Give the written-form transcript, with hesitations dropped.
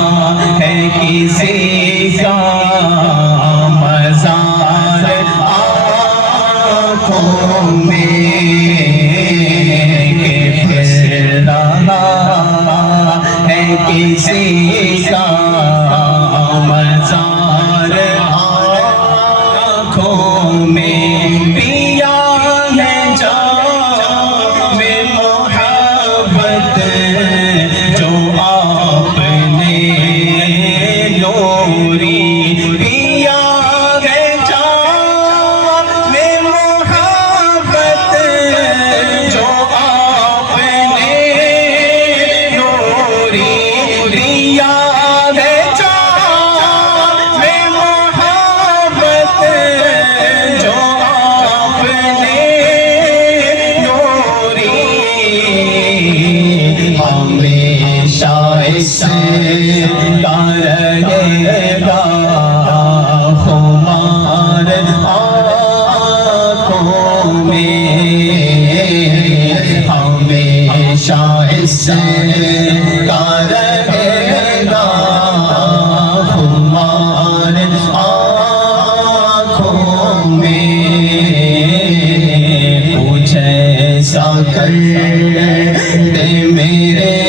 ہے کسی کا مزار آنکھوں میں کہ پھر رہا ہے کسی کا مزار آنکھوں میں پیا ہے جام محبت جو آپ نے نوری پیا ہے جام محبت جو آپ نے نوری پیا ہے جام محبت جو آپ نے نوری ہمیشہ اس کا رہے گا خمار آنکھوں میں ہمیشہ اس کا رہے گا خمار آنکھوں میں کچھ ایسا کر دے میرے